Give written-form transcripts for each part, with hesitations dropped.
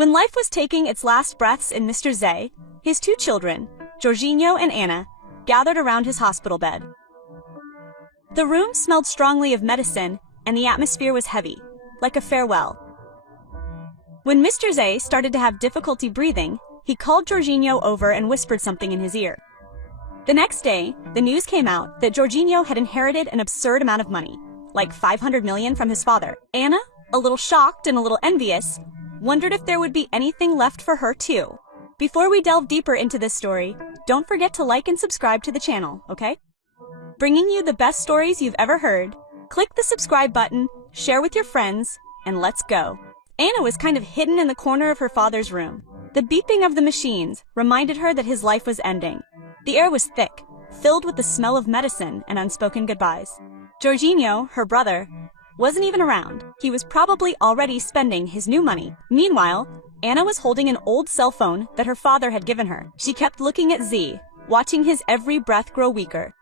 When life was taking its last breaths in Mr. Zay, his two children, Jorginho and Anna, gathered around his hospital bed. The room smelled strongly of medicine, and the atmosphere was heavy, like a farewell. When Mr. Zay started to have difficulty breathing, he called Jorginho over and whispered something in his ear. The next day, the news came out that Jorginho had inherited an absurd amount of money, like 500 million from his father. Anna, a little shocked and a little envious, wondered if there would be anything left for her too. Before we delve deeper into this story, don't forget to like and subscribe to the channel, okay? Bringing you the best stories you've ever heard, click the subscribe button, share with your friends, and let's go. Anna was kind of hidden in the corner of her father's room. The beeping of the machines reminded her that his life was ending. The air was thick, filled with the smell of medicine and unspoken goodbyes. Jorginho, her brother, wasn't even around. He was probably already spending his new money. Meanwhile, Anna was holding an old cell phone that her father had given her. She kept looking at Z, watching his every breath grow weaker.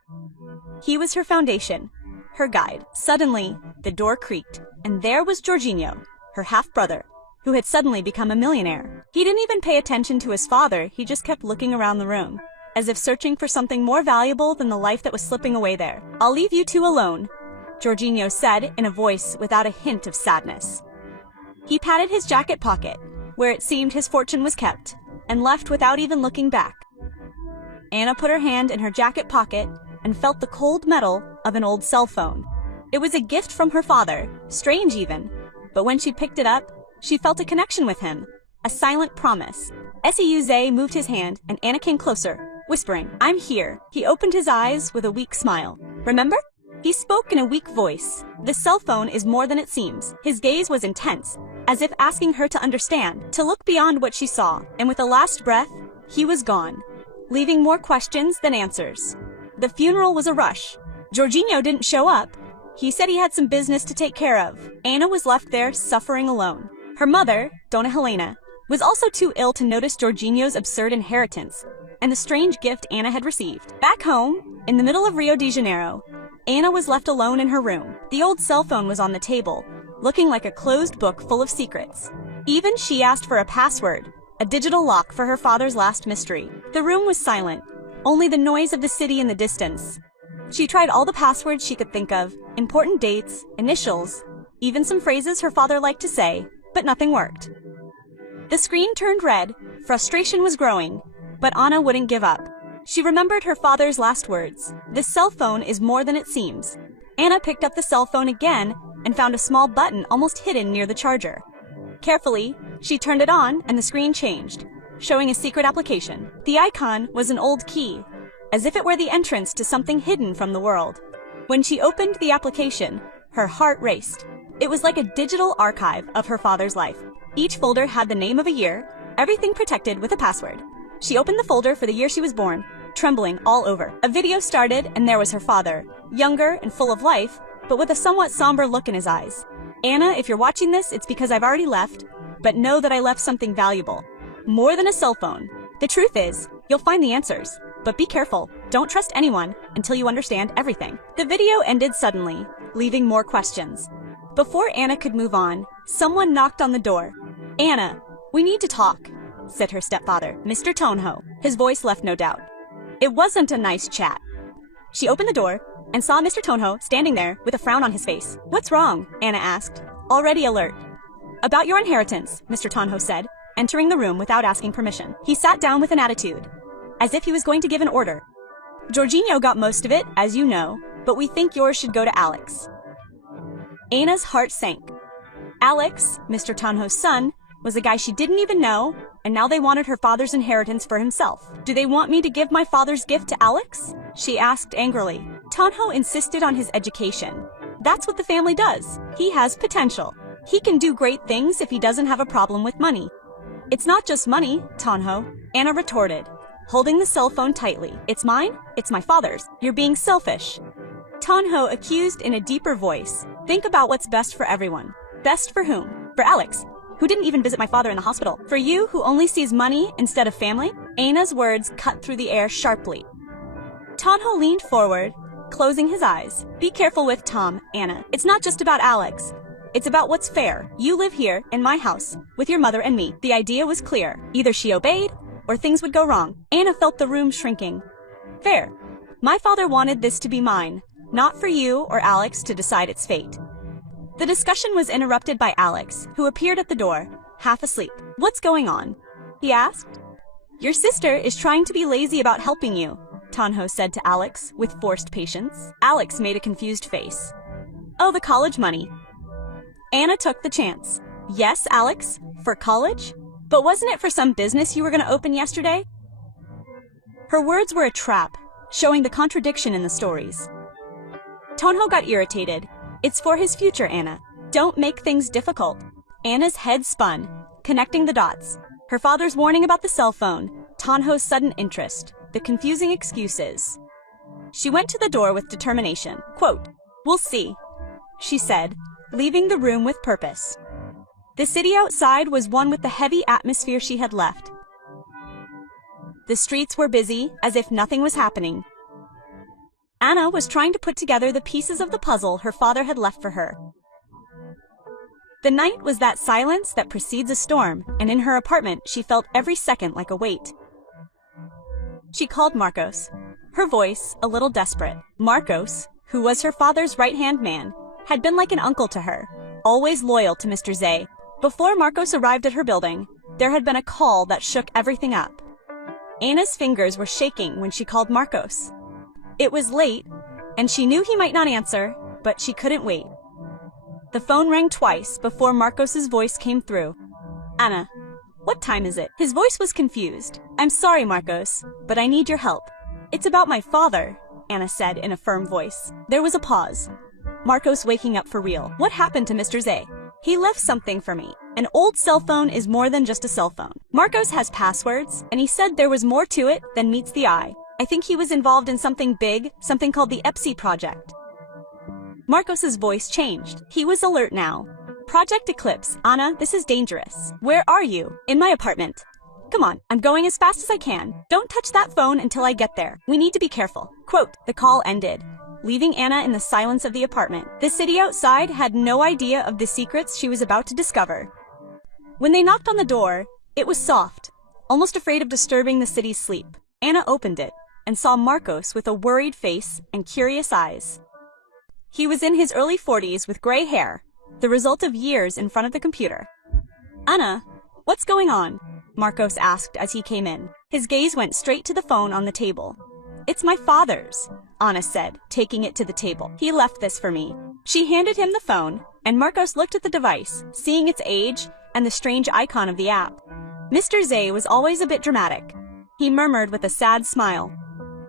He was her foundation, her guide. Suddenly, the door creaked, and there was Jorginho, her half-brother, who had suddenly become a millionaire. He didn't even pay attention to his father, he just kept looking around the room, as if searching for something more valuable than the life that was slipping away there. "I'll leave you two alone," Jorginho said in a voice without a hint of sadness. He patted his jacket pocket, where it seemed his fortune was kept, and left without even looking back. Anna put her hand in her jacket pocket and felt the cold metal of an old cell phone. It was a gift from her father, strange even, but when she picked it up, she felt a connection with him, a silent promise. Zay moved his hand and Anna came closer, whispering, "I'm here." He opened his eyes with a weak smile. "Remember?" He spoke in a weak voice. "The cell phone is more than it seems." His gaze was intense, as if asking her to understand, to look beyond what she saw, and with a last breath, he was gone, leaving more questions than answers. The funeral was a rush. Jorginho didn't show up. He said he had some business to take care of. Anna was left there suffering alone. Her mother, Dona Helena, was also too ill to notice Jorginho's absurd inheritance and the strange gift Anna had received. Back home, in the middle of Rio de Janeiro, Anna was left alone in her room. The old cell phone was on the table, looking like a closed book full of secrets. Even she asked for a password, a digital lock for her father's last mystery. The room was silent, only the noise of the city in the distance. She tried all the passwords she could think of, important dates, initials, even some phrases her father liked to say, but nothing worked. The screen turned red, frustration was growing, but Anna wouldn't give up. She remembered her father's last words, "This cell phone is more than it seems." Anna picked up the cell phone again and found a small button almost hidden near the charger. Carefully, she turned it on and the screen changed, showing a secret application. The icon was an old key, as if it were the entrance to something hidden from the world. When she opened the application, her heart raced. It was like a digital archive of her father's life. Each folder had the name of a year, everything protected with a password. She opened the folder for the year she was born, trembling all over. A video started and there was her father, younger and full of life, but with a somewhat somber look in his eyes. "Anna, if you're watching this, it's because I've already left, but know that I left something valuable. More than a cell phone. The truth is, you'll find the answers, but be careful. Don't trust anyone until you understand everything." The video ended suddenly, leaving more questions. Before Anna could move on, someone knocked on the door. "Anna, we need to talk," said her stepfather, Mr. Tonho. His voice left no doubt. It wasn't a nice chat. She opened the door and saw Mr. Tonho standing there with a frown on his face. "What's wrong?" Anna asked, already alert. "About your inheritance," Mr. Tonho said, entering the room without asking permission. He sat down with an attitude, as if he was going to give an order. "Jorginho got most of it, as you know, but we think yours should go to Alex." Anna's heart sank. Alex, Mr. Tonho's son, was a guy she didn't even know, and now they wanted her father's inheritance for himself. "Do they want me to give my father's gift to Alex?" she asked angrily. Tonho insisted on his education. That's what the family does. He has potential. He can do great things if he doesn't have a problem with money. "It's not just money, Tonho," Anna retorted, holding the cell phone tightly. "It's mine, it's my father's. You're being selfish." Tonho accused in a deeper voice. "Think about what's best for everyone." "Best for whom?" "For Alex, who didn't even visit my father in the hospital. For you, who only sees money instead of family." Anna's words cut through the air sharply. Tonho leaned forward, closing his eyes. "Be careful with Tom, Anna. It's not just about Alex. It's about what's fair. You live here, in my house, with your mother and me. The idea was clear. Either she obeyed, or things would go wrong. Anna felt the room shrinking. Fair. My father wanted this to be mine, not for you or Alex to decide its fate. The discussion was interrupted by Alex, who appeared at the door, half asleep. What's going on? He asked. Your sister is trying to be lazy about helping you, Tonho said to Alex, with forced patience. Alex made a confused face. Oh, the college money. Anna took the chance. Yes, Alex, for college? But wasn't it for some business you were going to open yesterday? Her words were a trap, showing the contradiction in the stories. Tonho got irritated. It's for his future, Anna. Don't make things difficult. Anna's head spun, connecting the dots. Her father's warning about the cell phone, Tonho's sudden interest, the confusing excuses. She went to the door with determination. Quote, "We'll see," she said, leaving the room with purpose. The city outside was one with the heavy atmosphere she had left. The streets were busy, as if nothing was happening. Anna was trying to put together the pieces of the puzzle her father had left for her. The night was that silence that precedes a storm, and in her apartment she felt every second like a weight. She called Marcos, her voice a little desperate. Marcos, who was her father's right-hand man, had been like an uncle to her, always loyal to Mr. Zay. Before Marcos arrived at her building, there had been a call that shook everything up. Anna's fingers were shaking when she called Marcos. It was late, and she knew he might not answer, but she couldn't wait. The phone rang twice before Marcos's voice came through. Anna, what time is it? His voice was confused. I'm sorry, Marcos, but I need your help. It's about my father, Anna said in a firm voice. There was a pause. Marcos waking up for real. What happened to Mr. Zay? He left something for me. An old cell phone is more than just a cell phone. Marcos has passwords, and he said there was more to it than meets the eye. I think he was involved in something big, something called the EPSI project. Marcos's voice changed. He was alert now. Project Eclipse. Anna, this is dangerous. Where are you? In my apartment. Come on, I'm going as fast as I can. Don't touch that phone until I get there. We need to be careful. Quote, the call ended, leaving Anna in the silence of the apartment. The city outside had no idea of the secrets she was about to discover. When they knocked on the door, it was soft, almost afraid of disturbing the city's sleep. Anna opened it and saw Marcos with a worried face and curious eyes. He was in his early 40s with gray hair, the result of years in front of the computer. Anna, what's going on? Marcos asked as he came in. His gaze went straight to the phone on the table. It's my father's, Anna said, taking it to the table. He left this for me. She handed him the phone, and Marcos looked at the device, seeing its age and the strange icon of the app. Mr. Zay was always a bit dramatic. He murmured with a sad smile.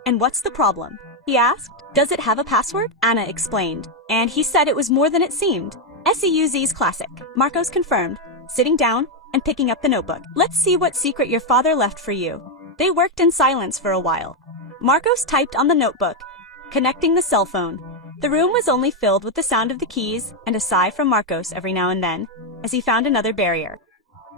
And what's the problem? He asked. Does it have a password? Anna explained. And he said it was more than it seemed. SEUZ's classic. Marcos confirmed, sitting down and picking up the notebook. Let's see what secret your father left for you. They worked in silence for a while. Marcos typed on the notebook, connecting the cell phone. The room was only filled with the sound of the keys and a sigh from Marcos every now and then, as he found another barrier.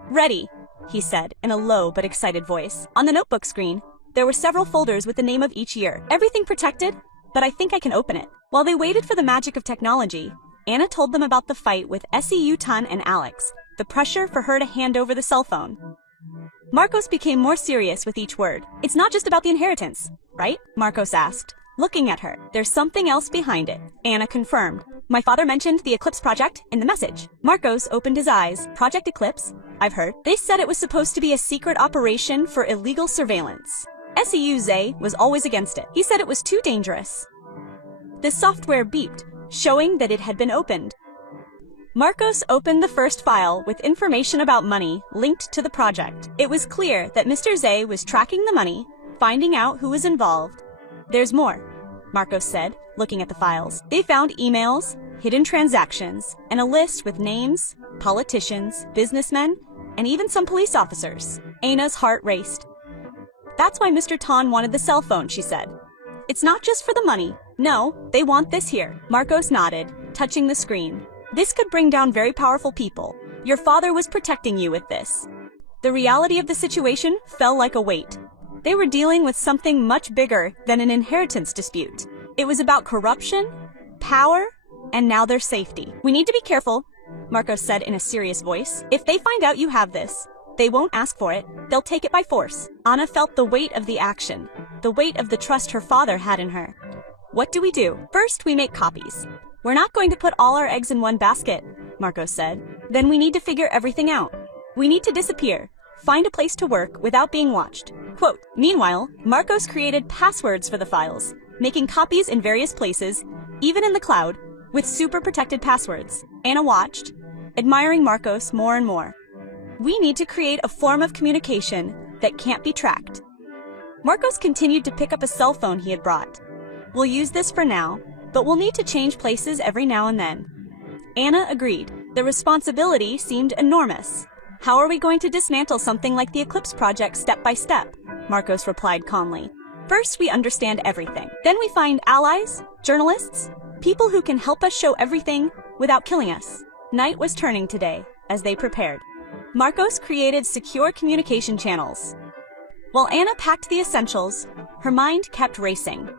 Ready, he said in a low but excited voice. On the notebook screen, there were several folders with the name of each year. Everything protected, but I think I can open it. While they waited for the magic of technology, Anna told them about the fight with SEU Tan and Alex, the pressure for her to hand over the cell phone. Marcos became more serious with each word. It's not just about the inheritance, right? Marcos asked, looking at her. There's something else behind it. Anna confirmed. My father mentioned the Eclipse project in the message. Marcos opened his eyes. Project Eclipse? I've heard. They said it was supposed to be a secret operation for illegal surveillance. SEU Zay was always against it. He said it was too dangerous. The software beeped, showing that it had been opened. Marcos opened the first file with information about money linked to the project. It was clear that Mr. Zay was tracking the money, finding out who was involved. There's more, Marcos said, looking at the files. They found emails, hidden transactions, and a list with names, politicians, businessmen, and even some police officers. Anna's heart raced. That's why Mr. Tan wanted the cell phone, she said. It's not just for the money. No, they want this here. Marcos nodded, touching the screen. This could bring down very powerful people. Your father was protecting you with this. The reality of the situation fell like a weight. They were dealing with something much bigger than an inheritance dispute. It was about corruption, power, and now their safety. We need to be careful, Marcos said in a serious voice. If they find out you have this, they won't ask for it, they'll take it by force. Anna felt the weight of the action, the weight of the trust her father had in her. What do we do? First, we make copies. We're not going to put all our eggs in one basket, Marcos said. Then we need to figure everything out. We need to disappear, find a place to work without being watched. Quote, meanwhile, Marcos created passwords for the files, making copies in various places, even in the cloud, with super protected passwords. Anna watched, admiring Marcos more and more. We need to create a form of communication that can't be tracked. Marcos continued to pick up a cell phone he had brought. We'll use this for now, but we'll need to change places every now and then. Anna agreed. The responsibility seemed enormous. How are we going to dismantle something like the Eclipse project step by step? Marcos replied calmly. First, we understand everything. Then we find allies, journalists, people who can help us show everything without killing us. Night was turning today, as they prepared. Marcos created secure communication channels. While Anna packed the essentials, her mind kept racing.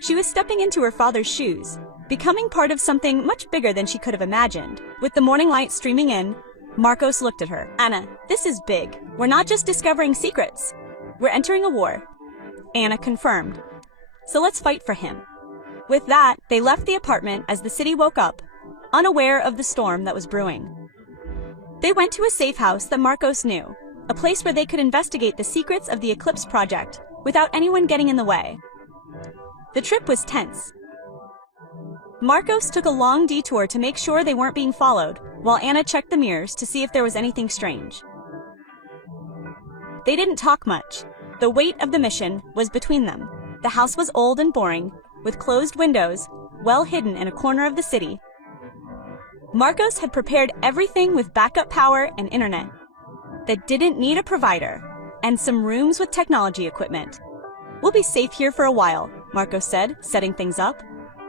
She was stepping into her father's shoes, becoming part of something much bigger than she could have imagined. With the morning light streaming in, Marcos looked at her. Anna, this is big. We're not just discovering secrets. We're entering a war. Anna confirmed. So let's fight for him. With that, they left the apartment as the city woke up, unaware of the storm that was brewing. They went to a safe house that Marcos knew, a place where they could investigate the secrets of the Eclipse project without anyone getting in the way. The trip was tense. Marcos took a long detour to make sure they weren't being followed, while Anna checked the mirrors to see if there was anything strange. They didn't talk much. The weight of the mission was between them. The house was old and boring, with closed windows, well hidden in a corner of the city. Marcos had prepared everything with backup power and internet that didn't need a provider, and some rooms with technology equipment. We'll be safe here for a while, Marcos said, setting things up.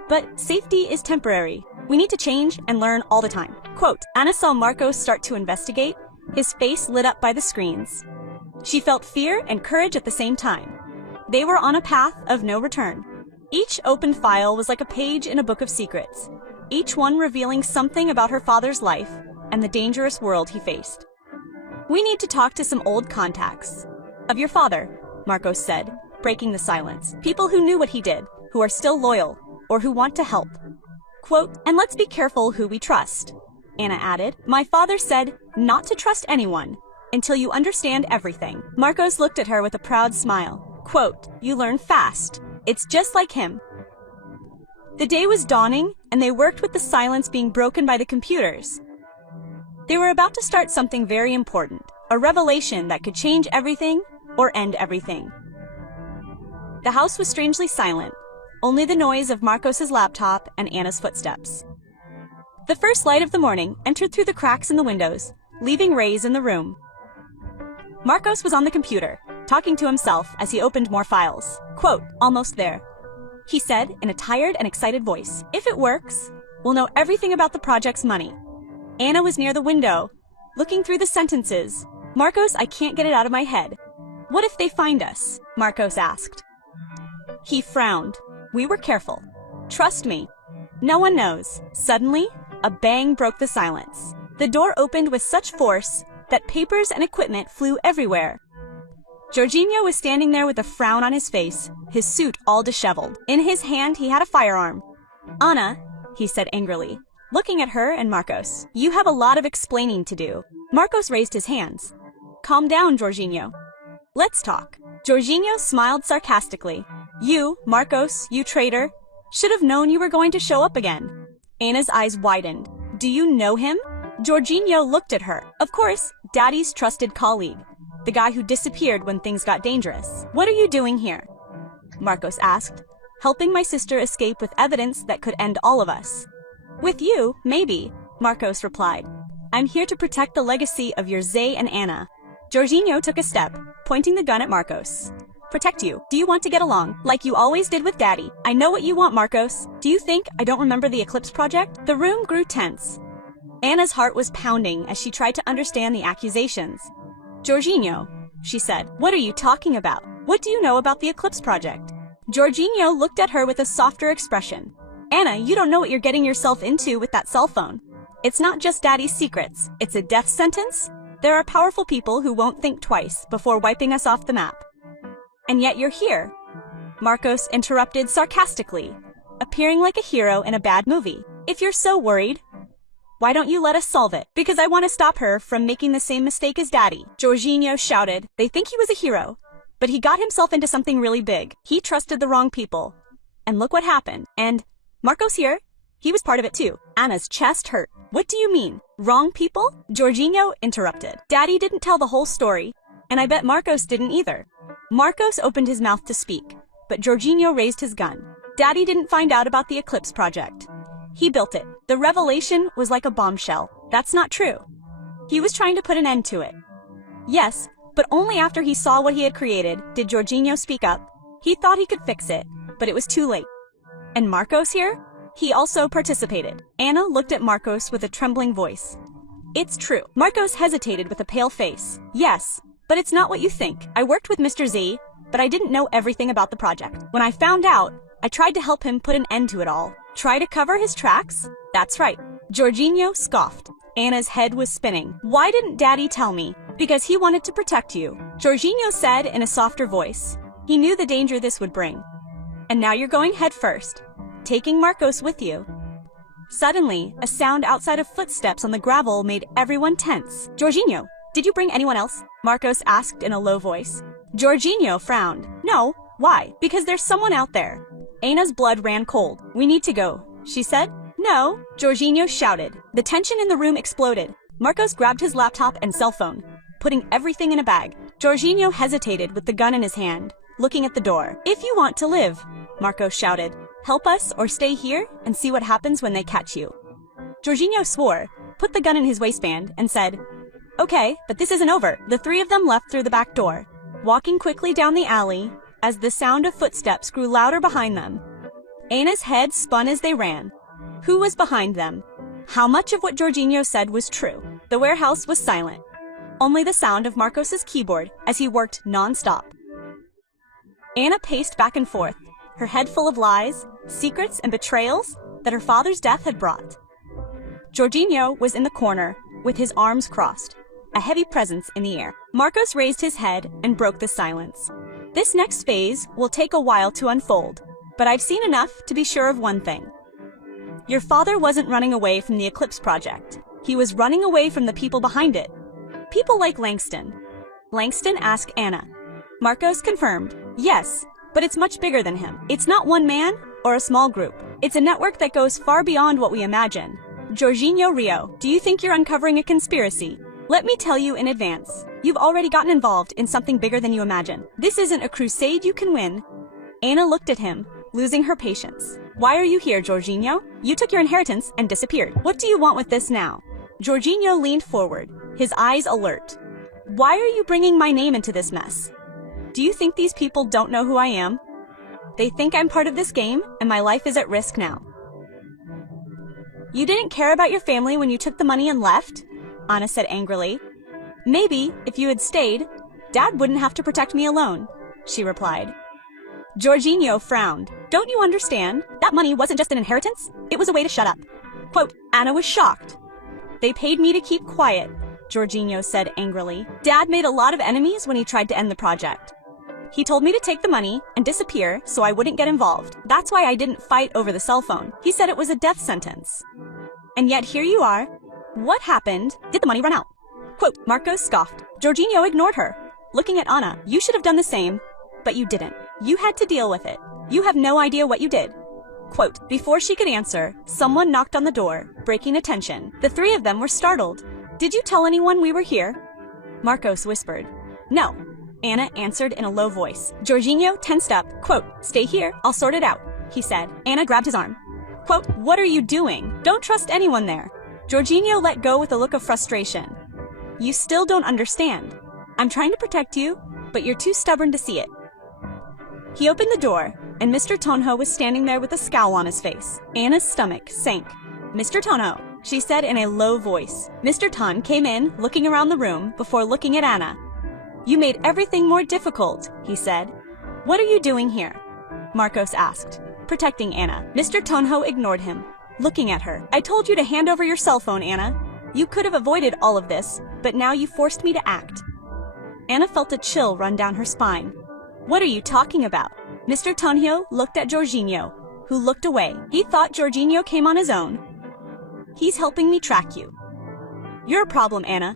But safety is temporary. We need to change and learn all the time. Quote, Anna saw Marcos start to investigate, his face lit up by the screens. She felt fear and courage at the same time. They were on a path of no return. Each opened file was like a page in a book of secrets, each one revealing something about her father's life and the dangerous world he faced. We need to talk to some old contacts. Of your father, Marcos said, breaking the silence. People who knew what he did, who are still loyal, or who want to help. Quote, and let's be careful who we trust. Anna added, my father said not to trust anyone until you understand everything. Marcos looked at her with a proud smile. Quote, you learn fast. It's just like him. The day was dawning, and they worked with the silence being broken by the computers. They were about to start something very important, a revelation that could change everything or end everything. The house was strangely silent, only the noise of Marcos's laptop and Anna's footsteps. The first light of the morning entered through the cracks in the windows, leaving rays in the room. Marcos was on the computer, talking to himself as he opened more files. Quote, almost there, he said in a tired and excited voice. If it works, we'll know everything about the project's money. Anna was near the window, looking through the sentences. Marcos, I can't get it out of my head. What if they find us? Marcos asked. He frowned. We were careful. Trust me. No one knows. Suddenly, a bang broke the silence. The door opened with such force that papers and equipment flew everywhere. Jorginho was standing there with a frown on his face, his suit all disheveled. In his hand, he had a firearm. Anna, he said angrily, looking at her and Marcos. You have a lot of explaining to do. Marcos raised his hands. Calm down, Jorginho. Let's talk. Jorginho smiled sarcastically. You, Marcos, you traitor, should have known you were going to show up again. Anna's eyes widened. Do you know him? Jorginho looked at her. Of course, Daddy's trusted colleague. The guy who disappeared when things got dangerous. What are you doing here? Marcos asked. Helping my sister escape with evidence that could end all of us. With you, maybe, Marcos replied. I'm here to protect the legacy of your Zay and Anna. Jorginho took a step, pointing the gun at Marcos. Protect you. Do you want to get along, like you always did with Daddy? I know what you want, Marcos. Do you think I don't remember the Eclipse project? The room grew tense. Anna's heart was pounding as she tried to understand the accusations. Jorginho, she said, what are you talking about? What do you know about the Eclipse project? Jorginho looked at her with a softer expression. Anna, you don't know what you're getting yourself into with that cell phone. It's not just Daddy's secrets, it's a death sentence. There are powerful people who won't think twice before wiping us off the map. And yet you're here, Marcos interrupted sarcastically, appearing like a hero in a bad movie. If you're so worried, why don't you let us solve it? Because I want to stop her from making the same mistake as Daddy, Jorginho shouted. They think he was a hero, but he got himself into something really big. He trusted the wrong people. And look what happened. And Marcos here, he was part of it too. Anna's chest hurt. What do you mean? Wrong people? Jorginho interrupted. Daddy didn't tell the whole story, and I bet Marcos didn't either. Marcos opened his mouth to speak, but Jorginho raised his gun. Daddy didn't find out about the Eclipse project. He built it. The revelation was like a bombshell. That's not true. He was trying to put an end to it. Yes, but only after he saw what he had created did Jorginho speak up. He thought he could fix it, but it was too late. And Marcos here? He also participated. Anna looked at Marcos with a trembling voice. It's true. Marcos hesitated with a pale face. Yes, but it's not what you think. I worked with Mr. Z, but I didn't know everything about the project. When I found out, I tried to help him put an end to it all. Try to cover his tracks? That's right. Jorginho scoffed. Anna's head was spinning. Why didn't Daddy tell me? Because he wanted to protect you, Jorginho said in a softer voice. He knew the danger this would bring. And now you're going head first, taking Marcos with you. Suddenly, a sound outside of footsteps on the gravel made everyone tense. Jorginho, did you bring anyone else? Marcos asked in a low voice. Jorginho frowned. No, why? Because there's someone out there. Anna's blood ran cold. We need to go, she said. No, Jorginho shouted. The tension in the room exploded. Marcos grabbed his laptop and cell phone, putting everything in a bag. Jorginho hesitated with the gun in his hand, looking at the door. If you want to live, Marcos shouted, help us or stay here and see what happens when they catch you. Jorginho swore, put the gun in his waistband, and said, okay, but this isn't over. The three of them left through the back door, walking quickly down the alley as the sound of footsteps grew louder behind them. Anna's head spun as they ran. Who was behind them? How much of what Jorginho said was true? The warehouse was silent. Only the sound of Marcos's keyboard as he worked non-stop. Anna paced back and forth, her head full of lies, secrets, and betrayals that her father's death had brought. Jorginho was in the corner, with his arms crossed, a heavy presence in the air. Marcos raised his head and broke the silence. This next phase will take a while to unfold, but I've seen enough to be sure of one thing. Your father wasn't running away from the Eclipse project. He was running away from the people behind it. People like Langston. Langston asked Anna. Marcos confirmed. Yes, but it's much bigger than him. It's not one man or a small group. It's a network that goes far beyond what we imagine. Jorginho Rio, do you think you're uncovering a conspiracy? Let me tell you in advance. You've already gotten involved in something bigger than you imagine. This isn't a crusade you can win. Anna looked at him, losing her patience. Why are you here, Jorginho? You took your inheritance and disappeared. What do you want with this now? Jorginho leaned forward, his eyes alert. Why are you bringing my name into this mess? Do you think these people don't know who I am? They think I'm part of this game, and my life is at risk now. You didn't care about your family when you took the money and left? Anna said angrily. Maybe, if you had stayed, Dad wouldn't have to protect me alone, she replied. Jorginho frowned. Don't you understand? That money wasn't just an inheritance, it was a way to shut up. Quote, Anna was shocked. They paid me to keep quiet, Jorginho said angrily. Dad made a lot of enemies when he tried to end the project. He told me to take the money and disappear so I wouldn't get involved. That's why I didn't fight over the cell phone. He said it was a death sentence. And yet here you are. What happened? Did the money run out? Quote, Marcos scoffed. Jorginho ignored her, looking at Anna. You should have done the same, but you didn't. You had to deal with it. You have no idea what you did. Quote, before she could answer, someone knocked on the door, breaking attention. The three of them were startled. Did you tell anyone we were here? Marcos whispered. No, Anna answered in a low voice. Jorginho tensed up. Quote, stay here, I'll sort it out, he said. Anna grabbed his arm. Quote, what are you doing? Don't trust anyone there. Jorginho let go with a look of frustration. You still don't understand. I'm trying to protect you, but you're too stubborn to see it. He opened the door, and Mr. Tonho was standing there with a scowl on his face. Anna's stomach sank. Mr. Tonho, she said in a low voice. Mr. Ton came in, looking around the room before looking at Anna. You made everything more difficult, he said. What are you doing here? Marcos asked, protecting Anna. Mr. Tonho ignored him. looking at her. I told you to hand over your cell phone, Anna. You could have avoided all of this, but now you forced me to act. Anna felt a chill run down her spine. What are you talking about? Mr. Tonho looked at Jorginho, who looked away. He thought Jorginho came on his own. He's helping me track you. You're a problem, Anna.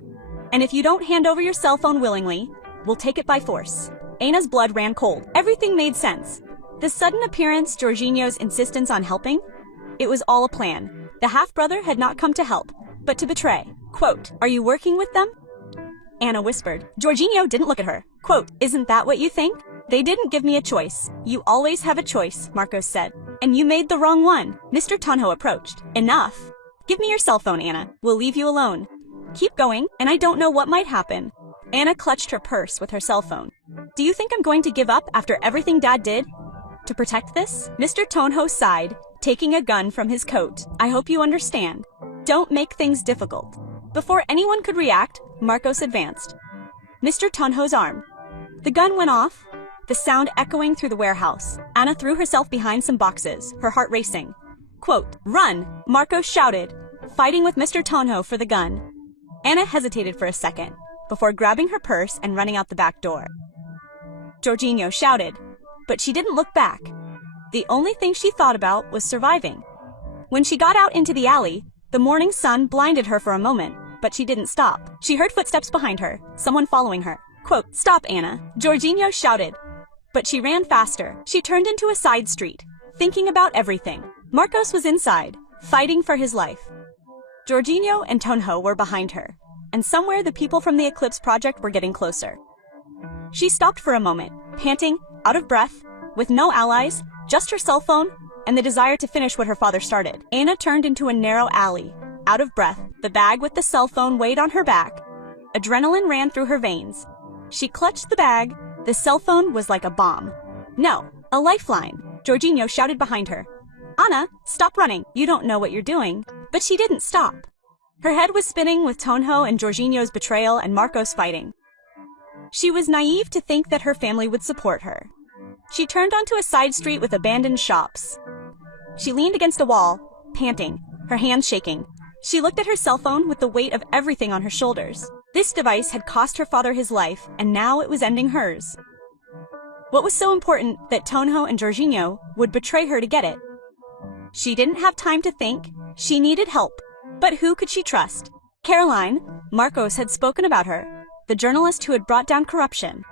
And if you don't hand over your cell phone willingly, we'll take it by force. Anna's blood ran cold. Everything made sense. The sudden appearance, Jorginho's insistence on helping, it was all a plan. The half-brother had not come to help, but to betray. Quote, are you working with them? Anna whispered. Jorginho didn't look at her. Quote, isn't that what you think? They didn't give me a choice. You always have a choice, Marcos said. And you made the wrong one. Mr. Tonho approached. Enough. Give me your cell phone, Anna. We'll leave you alone. Keep going, and I don't know what might happen. Anna clutched her purse with her cell phone. Do you think I'm going to give up after everything Dad did to protect this? Mr. Tonho sighed, taking a gun from his coat. I hope you understand. Don't make things difficult. Before anyone could react, Marcos advanced. Mr. Tonho's arm. The gun went off, the sound echoing through the warehouse. Anna threw herself behind some boxes, her heart racing. Quote, run, Marcos shouted, fighting with Mr. Tonho for the gun. Anna hesitated for a second, before grabbing her purse and running out the back door. Jorginho shouted, but she didn't look back. The only thing she thought about was surviving. When she got out into the alley, the morning sun blinded her for a moment, but she didn't stop. She heard footsteps behind her, someone following her. Quote, stop, Anna, Jorginho shouted. But she ran faster. She turned into a side street, thinking about everything. Marcos was inside, fighting for his life. Jorginho and Tonho were behind her, and somewhere the people from the Eclipse project were getting closer. She stopped for a moment, panting, out of breath, with no allies, just her cell phone, and the desire to finish what her father started. Anna turned into a narrow alley, out of breath, the bag with the cell phone weighed on her back. Adrenaline ran through her veins. She clutched the bag. The cell phone was like a bomb. No, a lifeline. Jorginho shouted behind her. Anna, stop running. You don't know what you're doing. But she didn't stop. Her head was spinning with Tonho and Jorginho's betrayal and Marcos fighting. She was naive to think that her family would support her. She turned onto a side street with abandoned shops. She leaned against a wall, panting, her hands shaking. She looked at her cell phone with the weight of everything on her shoulders. This device had cost her father his life, and now it was ending hers. What was so important that Tonho and Jorginho would betray her to get it? She didn't have time to think. She needed help. But who could she trust? Caroline, Marcos had spoken about her, the journalist who had brought down corruption.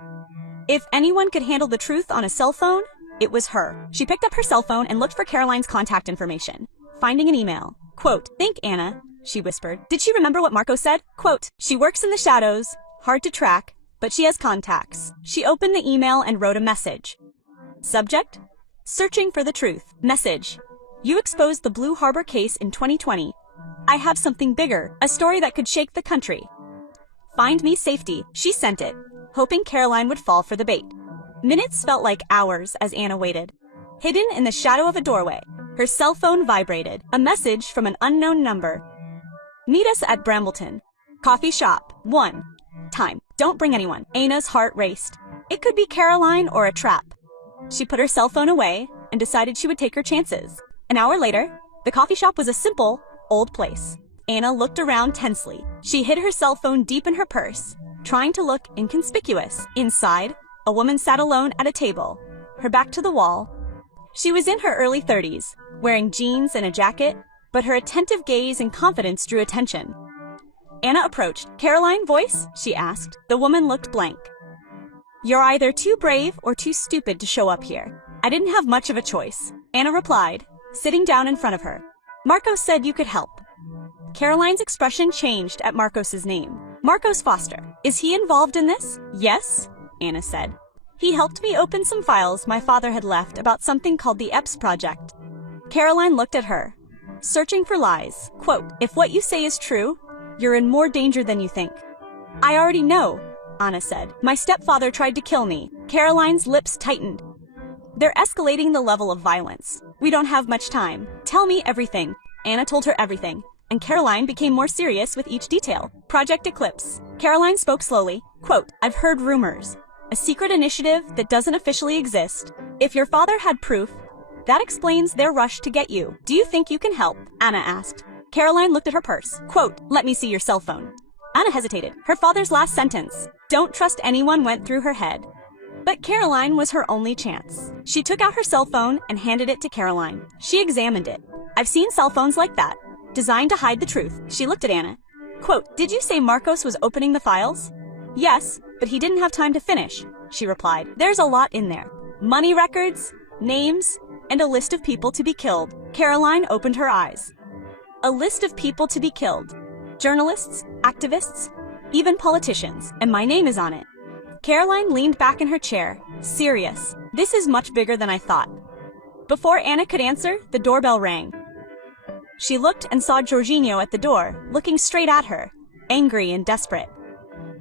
If anyone could handle the truth on a cell phone, it was her. She picked up her cell phone and looked for Caroline's contact information, finding an email. Quote, think, Anna, she whispered. Did she remember what Marcos said? Quote, she works in the shadows, hard to track, but she has contacts. She opened the email and wrote a message. Subject, searching for the truth. Message, you exposed the Blue Harbor case in 2020. I have something bigger, a story that could shake the country. Find me safety. She sent it, hoping Caroline would fall for the bait. Minutes felt like hours as Anna waited. Hidden in the shadow of a doorway, her cell phone vibrated. A message from an unknown number. Meet us at Brambleton. Coffee shop. 1. Time. Don't bring anyone. Anna's heart raced. It could be Caroline or a trap. She put her cell phone away and decided she would take her chances. An hour later, the coffee shop was a simple, old place. Anna looked around tensely. She hid her cell phone deep in her purse, trying to look inconspicuous. Inside, a woman sat alone at a table, her back to the wall. She was in her early 30s, wearing jeans and a jacket, but her attentive gaze and confidence drew attention. Anna approached. Caroline, voice? She asked. The woman looked blank. You're either too brave or too stupid to show up here. I didn't have much of a choice, Anna replied, sitting down in front of her. Marcos said you could help. Caroline's expression changed at Marcos's name. Marcos Foster. Is he involved in this? Yes, Anna said. He helped me open some files my father had left about something called the EPS project. Caroline looked at her, searching for lies. Quote, if what you say is true, you're in more danger than you think. I already know, Anna said. My stepfather tried to kill me. Caroline's lips tightened. They're escalating the level of violence. We don't have much time. Tell me everything. Anna told her everything, and Caroline became more serious with each detail. Project Eclipse. Caroline spoke slowly. Quote, I've heard rumors. A secret initiative that doesn't officially exist. If your father had proof That explains their rush to get you. Do you think you can help? Anna asked. Caroline looked at her purse. Quote, let me see your cell phone. Anna hesitated. Her father's last sentence, don't trust anyone, went through her head. But Caroline was her only chance. She took out her cell phone and handed it to Caroline. She examined it. I've seen cell phones like that, designed to hide the truth. She looked at Anna. Quote, did you say Marcos was opening the files? Yes, but he didn't have time to finish, she replied. There's a lot in there. Money records, names, and a list of people to be killed. Caroline opened her eyes. A list of people to be killed. Journalists, activists, even politicians, and my name is on it. Caroline leaned back in her chair, serious. This is much bigger than I thought. Before Anna could answer, the doorbell rang. She looked and saw Jorginho at the door, looking straight at her, angry and desperate.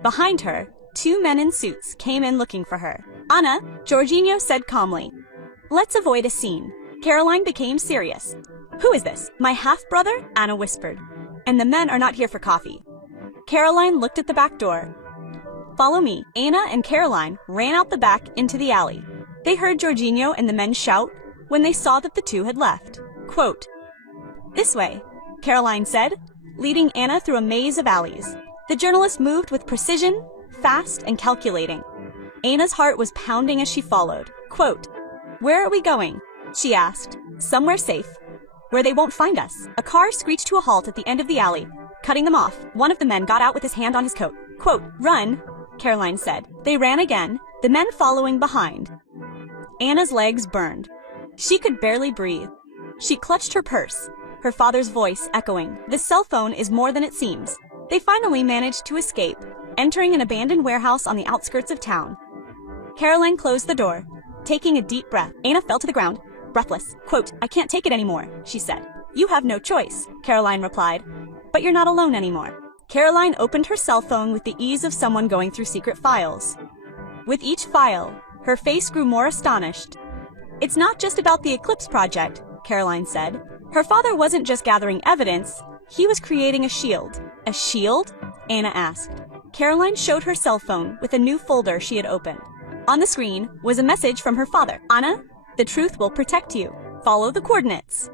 Behind her, 2 men in suits came in looking for her. Anna, Jorginho said calmly. Let's avoid a scene. Caroline became serious. Who is this? My half-brother? Anna whispered. And the men are not here for coffee. Caroline looked at the back door. Follow me. Anna and Caroline ran out the back into the alley. They heard Jorginho and the men shout when they saw that the two had left. Quote, this way, Caroline said, leading Anna through a maze of alleys. The journalist moved with precision, fast and calculating. Anna's heart was pounding as she followed. Quote, where are we going? She asked. Somewhere safe, where they won't find us. A car screeched to a halt at the end of the alley, cutting them off. One of the men got out with his hand on his coat. Quote, run, Caroline said. They ran again, the men following behind. Anna's legs burned. She could barely breathe. She clutched her purse, her father's voice echoing. This cell phone is more than it seems. They finally managed to escape, entering an abandoned warehouse on the outskirts of town. Caroline closed the door, taking a deep breath. Anna fell to the ground, breathless. Quote, I can't take it anymore, she said. You have no choice, Caroline replied. But you're not alone anymore. Caroline opened her cell phone with the ease of someone going through secret files. With each file, her face grew more astonished. It's not just about the Eclipse project, Caroline said. Her father wasn't just gathering evidence, he was creating a shield. A shield? Anna asked. Caroline showed her cell phone with a new folder she had opened. On the screen was a message from her father. Anna, the truth will protect you. Follow the coordinates.